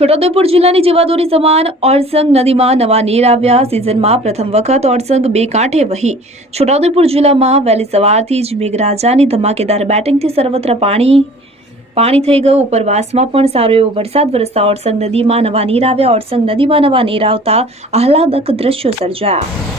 છોટાઉદેપુર જિલ્લાની જીવાદોરી સમાન ઓરસંગ નદીમાં નવા નીર આવ્યા। સિઝનમાં પ્રથમ વખત ઓરસંગ બે કાંઠે વહી। છોટાઉદેપુર જિલ્લામાં વહેલી સવારથી જ મેઘરાજાની ધમાકેદાર બેટિંગથી સર્વત્ર પાણી થઈ ગયું। ઉપરવાસમાં પણ સારો એવો વરસાદ વરસતા ઓરસંગ નદીમાં નવા નીર આવ્યા। ઓરસંગ નદીમાં નવા નીર આવતા આહલાદક દ્રશ્યો સર્જાયા।